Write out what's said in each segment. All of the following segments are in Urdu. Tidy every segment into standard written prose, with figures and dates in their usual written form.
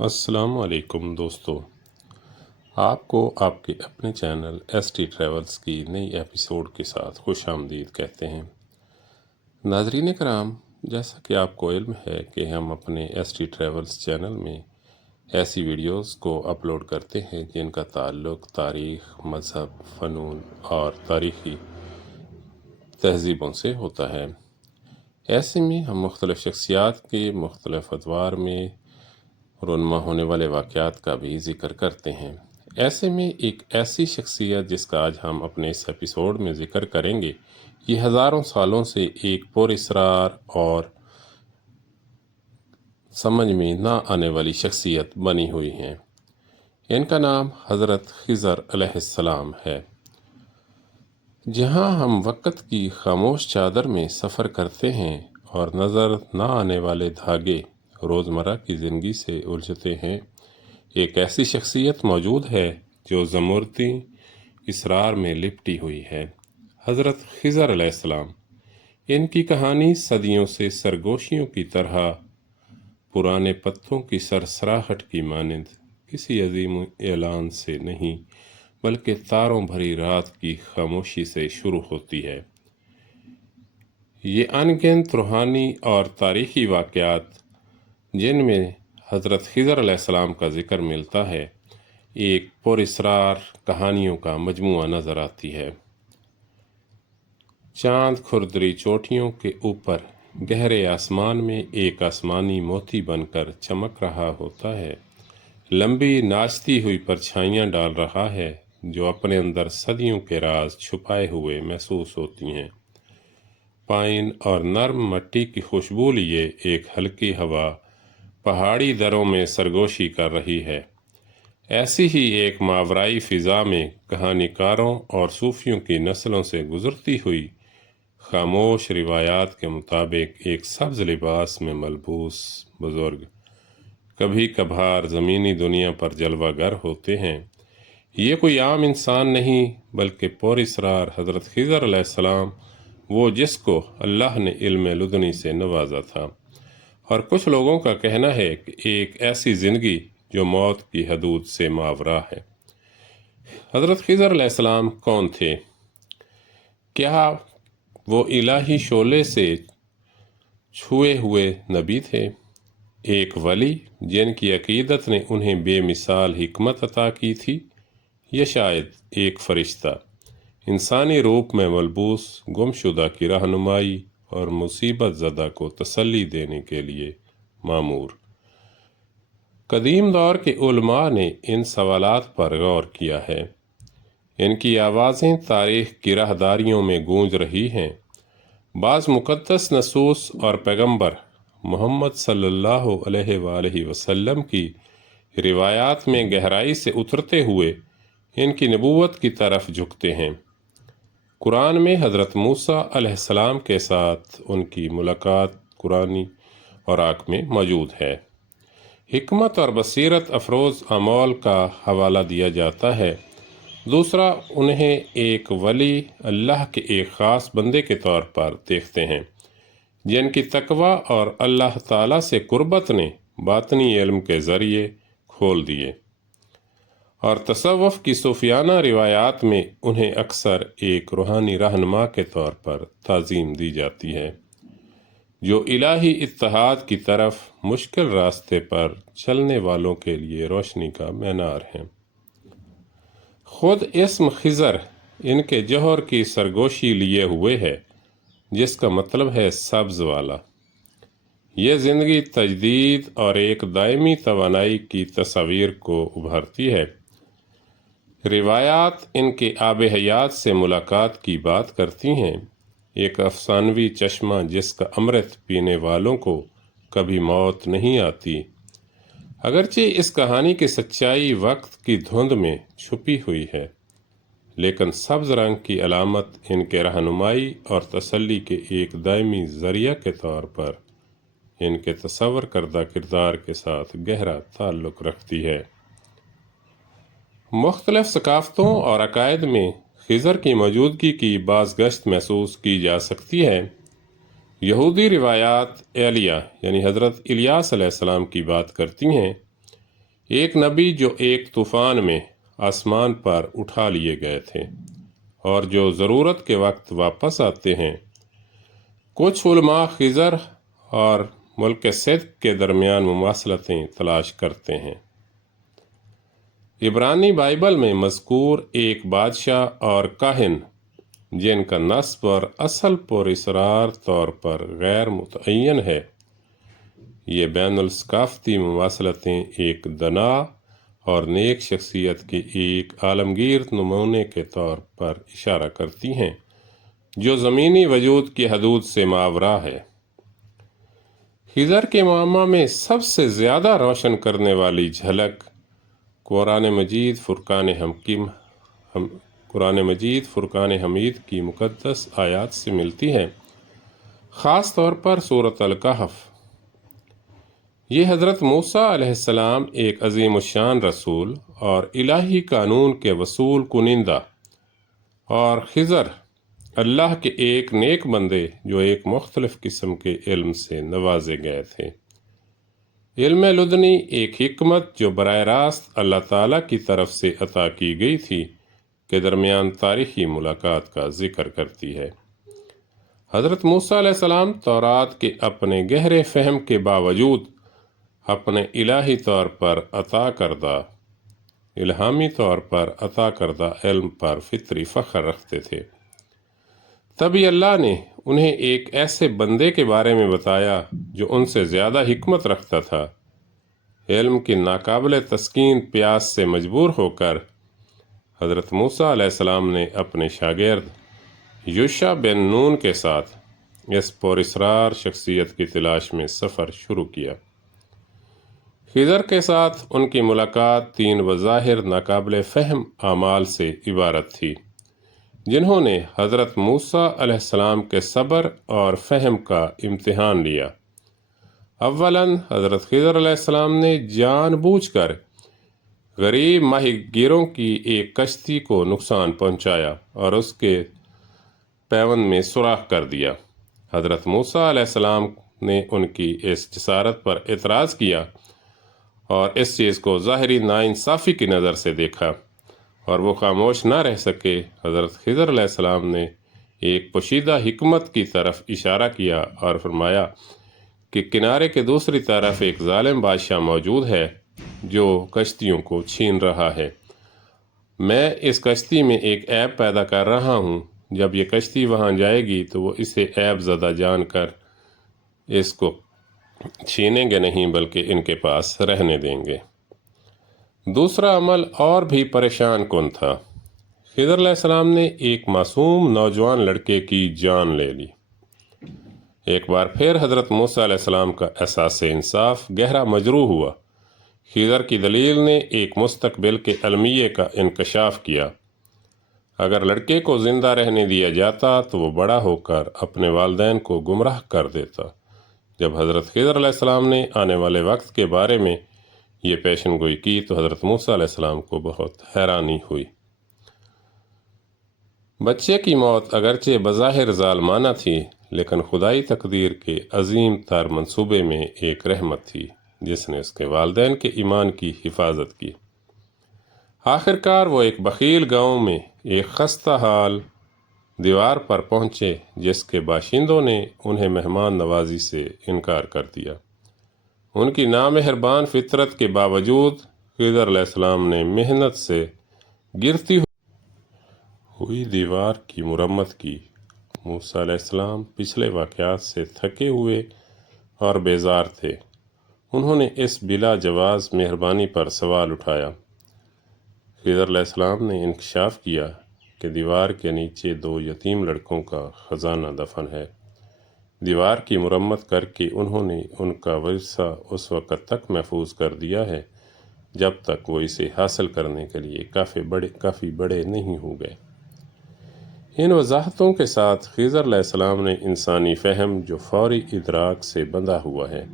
السلام علیکم دوستو، آپ کو آپ کے اپنے چینل ایس ٹی ٹریولز کی نئی ایپیسوڈ کے ساتھ خوش آمدید کہتے ہیں۔ ناظرین کرام، جیسا کہ آپ کو علم ہے کہ ہم اپنے ایس ٹی ٹریولز چینل میں ایسی ویڈیوز کو اپلوڈ کرتے ہیں جن کا تعلق تاریخ، مذہب، فنون اور تاریخی تہذیبوں سے ہوتا ہے۔ ایسے میں ہم مختلف شخصیات کے مختلف ادوار میں رونما ہونے والے واقعات کا بھی ذکر کرتے ہیں۔ ایسے میں ایک ایسی شخصیت جس کا آج ہم اپنے اس ایپیسوڈ میں ذکر کریں گے، یہ ہزاروں سالوں سے ایک پراسرار اور سمجھ میں نہ آنے والی شخصیت بنی ہوئی ہیں۔ ان کا نام حضرت خضر علیہ السلام ہے۔ جہاں ہم وقت کی خاموش چادر میں سفر کرتے ہیں اور نظر نہ آنے والے دھاگے روزمرہ کی زندگی سے الجھتے ہیں، ایک ایسی شخصیت موجود ہے جو زمرتی اسرار میں لپٹی ہوئی ہے، حضرت خضر علیہ السلام۔ ان کی کہانی صدیوں سے سرگوشیوں کی طرح پرانے پتوں کی سرسراہٹ کی مانند کسی عظیم اعلان سے نہیں بلکہ تاروں بھری رات کی خاموشی سے شروع ہوتی ہے۔ یہ ان گنت روحانی اور تاریخی واقعات جن میں حضرت خضر علیہ السلام کا ذکر ملتا ہے، ایک پراسرار کہانیوں کا مجموعہ نظر آتی ہے۔ چاند کھردری چوٹیوں کے اوپر گہرے آسمان میں ایک آسمانی موتی بن کر چمک رہا ہوتا ہے، لمبی ناچتی ہوئی پرچھائیاں ڈال رہا ہے جو اپنے اندر صدیوں کے راز چھپائے ہوئے محسوس ہوتی ہیں۔ پائن اور نرم مٹی کی خوشبو لیے ایک ہلکی ہوا پہاڑی دروں میں سرگوشی کر رہی ہے۔ ایسی ہی ایک ماورائی فضا میں کہانی کاروں اور صوفیوں کی نسلوں سے گزرتی ہوئی خاموش روایات کے مطابق ایک سبز لباس میں ملبوس بزرگ کبھی کبھار زمینی دنیا پر جلوہ گر ہوتے ہیں۔ یہ کوئی عام انسان نہیں بلکہ پراسرار حضرت خضر علیہ السلام، وہ جس کو اللہ نے علم لدنی سے نوازا تھا، اور کچھ لوگوں کا کہنا ہے کہ ایک ایسی زندگی جو موت کی حدود سے ماورا ہے۔ حضرت خضر علیہ السلام کون تھے؟ کیا وہ الہی شعلے سے چھوئے ہوئے نبی تھے، ایک ولی جن کی عقیدت نے انہیں بے مثال حکمت عطا کی تھی، یا شاید ایک فرشتہ انسانی روپ میں ملبوس گمشدہ کی رہنمائی اور مصیبت زدہ کو تسلی دینے کے لیے مامور؟ قدیم دور کے علماء نے ان سوالات پر غور کیا ہے۔ ان کی آوازیں تاریخ کی راہداریوں میں گونج رہی ہیں۔ بعض مقدس نصوص اور پیغمبر محمد صلی اللہ علیہ وآلہ وسلم کی روایات میں گہرائی سے اترتے ہوئے ان کی نبوت کی طرف جھکتے ہیں۔ قرآن میں حضرت موسیٰ علیہ السلام کے ساتھ ان کی ملاقات قرآنی اوراق میں موجود ہے۔ حکمت اور بصیرت افروز اعمال کا حوالہ دیا جاتا ہے۔ دوسرا، انہیں ایک ولی، اللہ کے ایک خاص بندے کے طور پر دیکھتے ہیں جن کی تقوی اور اللہ تعالیٰ سے قربت نے باطنی علم کے ذریعے کھول دیے، اور تصوف کی صوفیانہ روایات میں انہیں اکثر ایک روحانی رہنما کے طور پر تعظیم دی جاتی ہے جو الہی اتحاد کی طرف مشکل راستے پر چلنے والوں کے لیے روشنی کا مینار ہیں۔ خود اسم خضر ان کے جوہر کی سرگوشی لیے ہوئے ہے، جس کا مطلب ہے سبز والا۔ یہ زندگی، تجدید اور ایک دائمی توانائی کی تصویر کو ابھارتی ہے۔ روایات ان کے آب حیات سے ملاقات کی بات کرتی ہیں، ایک افسانوی چشمہ جس کا امرت پینے والوں کو کبھی موت نہیں آتی۔ اگرچہ اس کہانی کی سچائی وقت کی دھند میں چھپی ہوئی ہے، لیکن سبز رنگ کی علامت ان کے رہنمائی اور تسلی کے ایک دائمی ذریعہ کے طور پر ان کے تصور کردہ کردار کے ساتھ گہرا تعلق رکھتی ہے۔ مختلف ثقافتوں اور عقائد میں خضر کی موجودگی کی باز گشت محسوس کی جا سکتی ہے۔ یہودی روایات ایلیہ یعنی حضرت الیاس علیہ السلام کی بات کرتی ہیں۔ ایک نبی جو ایک طوفان میں آسمان پر اٹھا لیے گئے تھے اور جو ضرورت کے وقت واپس آتے ہیں۔ کچھ علماء خضر اور ملک صدق کے درمیان مماثلتیں تلاش کرتے ہیں۔ عبرانی بائبل میں مذکور ایک بادشاہ اور کاہن جن کا نسب اور اصل پر اسرار طور پر غیر متعین ہے، یہ بین الثقافتی مماثلتیں ایک دنا اور نیک شخصیت کے ایک عالمگیر نمونے کے طور پر اشارہ کرتی ہیں جو زمینی وجود کی حدود سے ماورا ہے۔ خضر کے معمہ میں سب سے زیادہ روشن کرنے والی جھلک قرآن مجید فرقان حمید کی مقدس آیات سے ملتی ہے، خاص طور پر سورۃ الکہف۔ یہ حضرت موسیٰ علیہ السلام ایک عظیم الشان رسول اور الہی قانون کے وصول کنندہ، اور خضر اللہ کے ایک نیک بندے جو ایک مختلف قسم کے علم سے نوازے گئے تھے۔ علم لدنی ایک حکمت جو براہ راست اللہ تعالیٰ کی طرف سے عطا کی گئی تھی کے درمیان تاریخی ملاقات کا ذکر کرتی ہے۔ حضرت موسیٰ علیہ السلام تورات کے اپنے گہرے فہم کے باوجود اپنے الہامی طور پر عطا کردہ علم پر فطری فخر رکھتے تھے۔ تبھی اللہ نے انہیں ایک ایسے بندے کے بارے میں بتایا جو ان سے زیادہ حکمت رکھتا تھا۔ علم کی ناقابل تسکین پیاس سے مجبور ہو کر حضرت موسیٰ علیہ السلام نے اپنے شاگرد یوشع بن نون کے ساتھ اس پراسرار شخصیت کی تلاش میں سفر شروع کیا۔ خضر کے ساتھ ان کی ملاقات 3 بظاہر ناقابل فہم اعمال سے عبارت تھی جنہوں نے حضرت موسیٰ علیہ السلام کے صبر اور فہم کا امتحان لیا۔ اولاً حضرت خضر علیہ السلام نے جان بوجھ کر غریب ماہی گیروں کی ایک کشتی کو نقصان پہنچایا اور اس کے پیوند میں سوراخ کر دیا۔ حضرت موسیٰ علیہ السلام نے ان کی اس جسارت پر اعتراض کیا اور اس چیز کو ظاہری ناانصافی کی نظر سے دیکھا، اور وہ خاموش نہ رہ سکے۔ حضرت خضر علیہ السلام نے ایک پوشیدہ حکمت کی طرف اشارہ کیا اور فرمایا کہ کنارے کے دوسری طرف ایک ظالم بادشاہ موجود ہے جو کشتیوں کو چھین رہا ہے۔ میں اس کشتی میں ایک عیب پیدا کر رہا ہوں، جب یہ کشتی وہاں جائے گی تو وہ اسے عیب زدہ جان کر اس کو چھینیں گے نہیں بلکہ ان کے پاس رہنے دیں گے۔ دوسرا عمل اور بھی پریشان کن تھا۔ خضر علیہ السلام نے ایک معصوم نوجوان لڑکے کی جان لے لی۔ ایک بار پھر حضرت موسیٰ علیہ السلام کا احساس انصاف گہرا مجروح ہوا۔ خضر کی دلیل نے ایک مستقبل کے المیہ کا انکشاف کیا۔ اگر لڑکے کو زندہ رہنے دیا جاتا تو وہ بڑا ہو کر اپنے والدین کو گمراہ کر دیتا۔ جب حضرت خضر علیہ السلام نے آنے والے وقت کے بارے میں یہ پیشن گوئی کی تو حضرت موسیٰ علیہ السلام کو بہت حیرانی ہوئی۔ بچے کی موت اگرچہ بظاہر ظالمانہ تھی، لیکن خدائی تقدیر کے عظیم تر منصوبے میں ایک رحمت تھی جس نے اس کے والدین کے ایمان کی حفاظت کی۔ آخرکار وہ ایک بخیل گاؤں میں ایک خستہ حال دیوار پر پہنچے جس کے باشندوں نے انہیں مہمان نوازی سے انکار کر دیا۔ ان کی نامہربان فطرت کے باوجود خضر علیہ السلام نے محنت سے گرتی ہوئی دیوار کی مرمت کی۔ موسیٰ علیہ السلام پچھلے واقعات سے تھکے ہوئے اور بیزار تھے۔ انہوں نے اس بلا جواز مہربانی پر سوال اٹھایا۔ خضر علیہ السلام نے انکشاف کیا کہ دیوار کے نیچے 2 یتیم لڑکوں کا خزانہ دفن ہے۔ دیوار کی مرمت کر کے انہوں نے ان کا ورثہ اس وقت تک محفوظ کر دیا ہے جب تک وہ اسے حاصل کرنے کے لیے کافی بڑے نہیں ہو گئے۔ ان وضاحتوں کے ساتھ خضر علیہ السلام نے انسانی فہم جو فوری ادراک سے بندھا ہوا ہے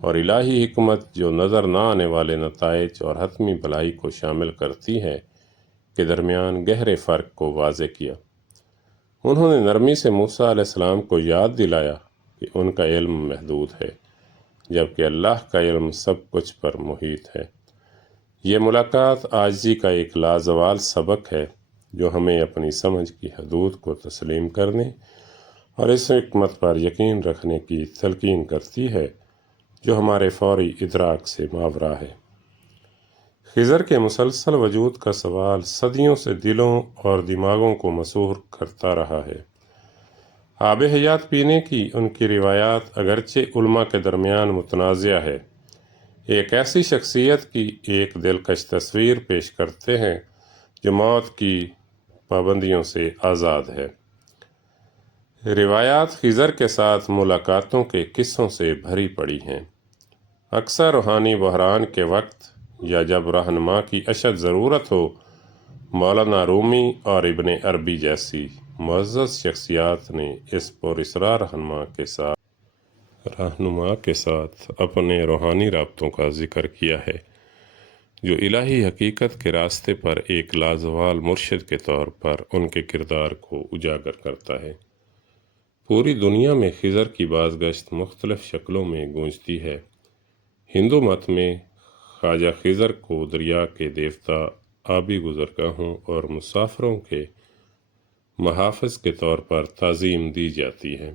اور الہی حکمت جو نظر نہ آنے والے نتائج اور حتمی بھلائی کو شامل کرتی ہے کے درمیان گہرے فرق کو واضح کیا۔ انہوں نے نرمی سے موسیٰ علیہ السلام کو یاد دلایا کہ ان کا علم محدود ہے جبکہ اللہ کا علم سب کچھ پر محیط ہے۔ یہ ملاقات عاجزی کا ایک لازوال سبق ہے جو ہمیں اپنی سمجھ کی حدود کو تسلیم کرنے اور اس حکمت پر یقین رکھنے کی تلقین کرتی ہے جو ہمارے فوری ادراک سے ماورا ہے۔ خضر کے مسلسل وجود کا سوال صدیوں سے دلوں اور دماغوں کو مسحور کرتا رہا ہے۔ آب حیات پینے کی ان کی روایات اگرچہ علماء کے درمیان متنازع ہے، ایک ایسی شخصیت کی ایک دلکش تصویر پیش کرتے ہیں جو موت کی پابندیوں سے آزاد ہے۔ روایات خضر کے ساتھ ملاقاتوں کے قصوں سے بھری پڑی ہیں۔ اکثر روحانی بحران کے وقت یا جب رہنما کی اشد ضرورت ہو، مولانا رومی اور ابن عربی جیسی معزز شخصیات نے اس پراسرار رہنما کے ساتھ اپنے روحانی رابطوں کا ذکر کیا ہے، جو الہی حقیقت کے راستے پر ایک لازوال مرشد کے طور پر ان کے کردار کو اجاگر کرتا ہے۔ پوری دنیا میں خضر کی بازگشت مختلف شکلوں میں گونجتی ہے۔ ہندو مت میں خواجہ خضر کو دریا کے دیوتا، آبی گزرگاہوں اور مسافروں کے محافظ کے طور پر تعظیم دی جاتی ہے۔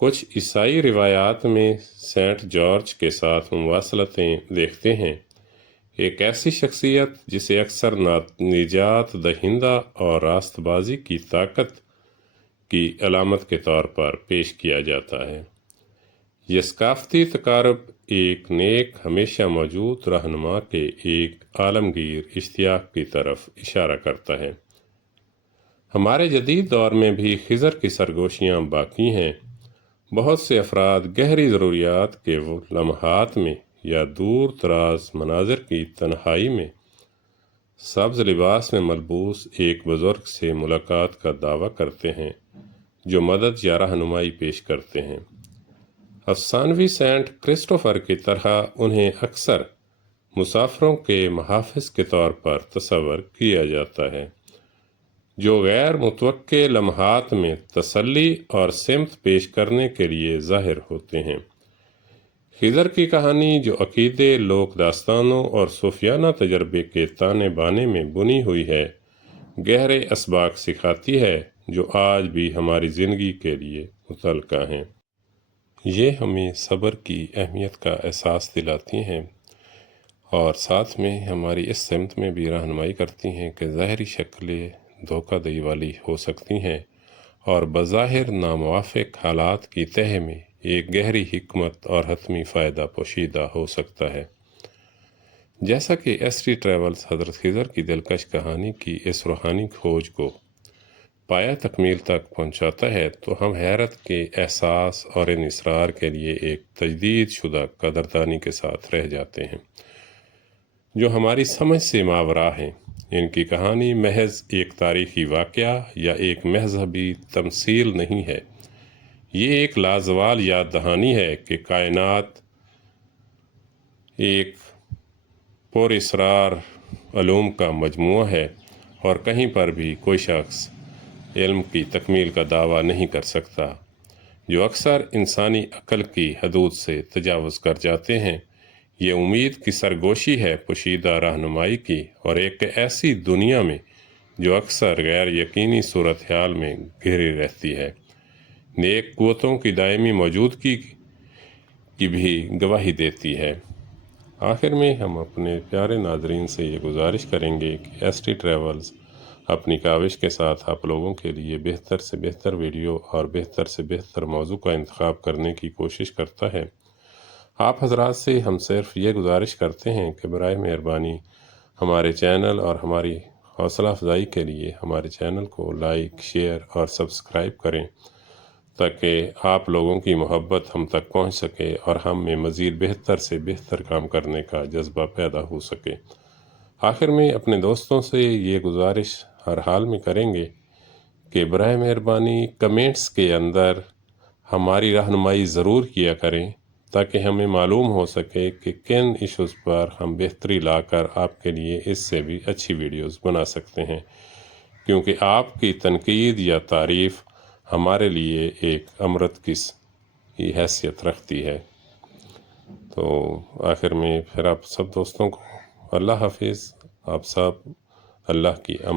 کچھ عیسائی روایات میں سینٹ جارج کے ساتھ مواصلتیں دیکھتے ہیں، ایک ایسی شخصیت جسے اکثر نجات دہندہ اور راست بازی کی طاقت کی علامت کے طور پر پیش کیا جاتا ہے۔ یہ ثقافتی تقارب ایک نیک ہمیشہ موجود رہنما کے ایک عالمگیر اشتیاق کی طرف اشارہ کرتا ہے۔ ہمارے جدید دور میں بھی خضر کی سرگوشیاں باقی ہیں۔ بہت سے افراد گہری ضروریات کے لمحات میں یا دور دراز مناظر کی تنہائی میں سبز لباس میں ملبوس ایک بزرگ سے ملاقات کا دعویٰ کرتے ہیں جو مدد یا رہنمائی پیش کرتے ہیں۔ افسانوی سینٹ کرسٹوفر کی طرح انہیں اکثر مسافروں کے محافظ کے طور پر تصور کیا جاتا ہے، جو غیر متوقع لمحات میں تسلی اور سمت پیش کرنے کے لیے ظاہر ہوتے ہیں۔ خضر کی کہانی، جو عقیدے، لوک داستانوں اور صوفیانہ تجربے کے تانے بانے میں بنی ہوئی ہے، گہرے اسباق سکھاتی ہے جو آج بھی ہماری زندگی کے لیے متعلقہ ہیں۔ یہ ہمیں صبر کی اہمیت کا احساس دلاتی ہیں اور ساتھ میں ہماری اس سمت میں بھی رہنمائی کرتی ہیں کہ ظاہری شکلیں دھوکہ دہی والی ہو سکتی ہیں اور بظاہر ناموافق حالات کی تہہ میں ایک گہری حکمت اور حتمی فائدہ پوشیدہ ہو سکتا ہے۔ جیسا کہ ایس ٹی ٹریولز حضرت خضر کی دلکش کہانی کی اس روحانی کھوج کو پایا تکمیل تک پہنچاتا ہے تو ہم حیرت کے احساس اور انصرار کے لیے ایک تجدید شدہ قدردانی کے ساتھ رہ جاتے ہیں جو ہماری سمجھ سے ماورا ہیں۔ ان کی کہانی محض ایک تاریخی واقعہ یا ایک مذہبی تمثیل نہیں ہے، یہ ایک لازوال یاد دہانی ہے کہ کائنات ایک پراسرار علوم کا مجموعہ ہے اور کہیں پر بھی کوئی شخص علم کی تکمیل کا دعویٰ نہیں کر سکتا، جو اکثر انسانی عقل کی حدود سے تجاوز کر جاتے ہیں۔ یہ امید کی سرگوشی ہے پوشیدہ رہنمائی کی، اور ایک ایسی دنیا میں جو اکثر غیر یقینی صورتحال میں گھری رہتی ہے، نیک قوتوں کی دائمی موجودگی کی بھی گواہی دیتی ہے۔ آخر میں ہم اپنے پیارے ناظرین سے یہ گزارش کریں گے کہ ایس ٹی ٹریولز اپنی کاوش کے ساتھ آپ لوگوں کے لیے بہتر سے بہتر ویڈیو اور بہتر سے بہتر موضوع کا انتخاب کرنے کی کوشش کرتا ہے۔ آپ حضرات سے ہم صرف یہ گزارش کرتے ہیں کہ برائے مہربانی ہمارے چینل اور ہماری حوصلہ افزائی کے لیے ہمارے چینل کو لائک، شیئر اور سبسکرائب کریں تاکہ آپ لوگوں کی محبت ہم تک پہنچ سکے اور ہم میں مزید بہتر سے بہتر کام کرنے کا جذبہ پیدا ہو سکے۔ آخر میں اپنے دوستوں سے یہ گزارش ہر حال میں کریں گے کہ برائے مہربانی کمنٹس کے اندر ہماری رہنمائی ضرور کیا کریں تاکہ ہمیں معلوم ہو سکے کہ کن ایشوز پر ہم بہتری لا کر آپ کے لیے اس سے بھی اچھی ویڈیوز بنا سکتے ہیں، کیونکہ آپ کی تنقید یا تعریف ہمارے لیے ایک امرت کی حیثیت رکھتی ہے۔ تو آخر میں پھر آپ سب دوستوں کو اللہ حافظ. آپ سب اللہ کی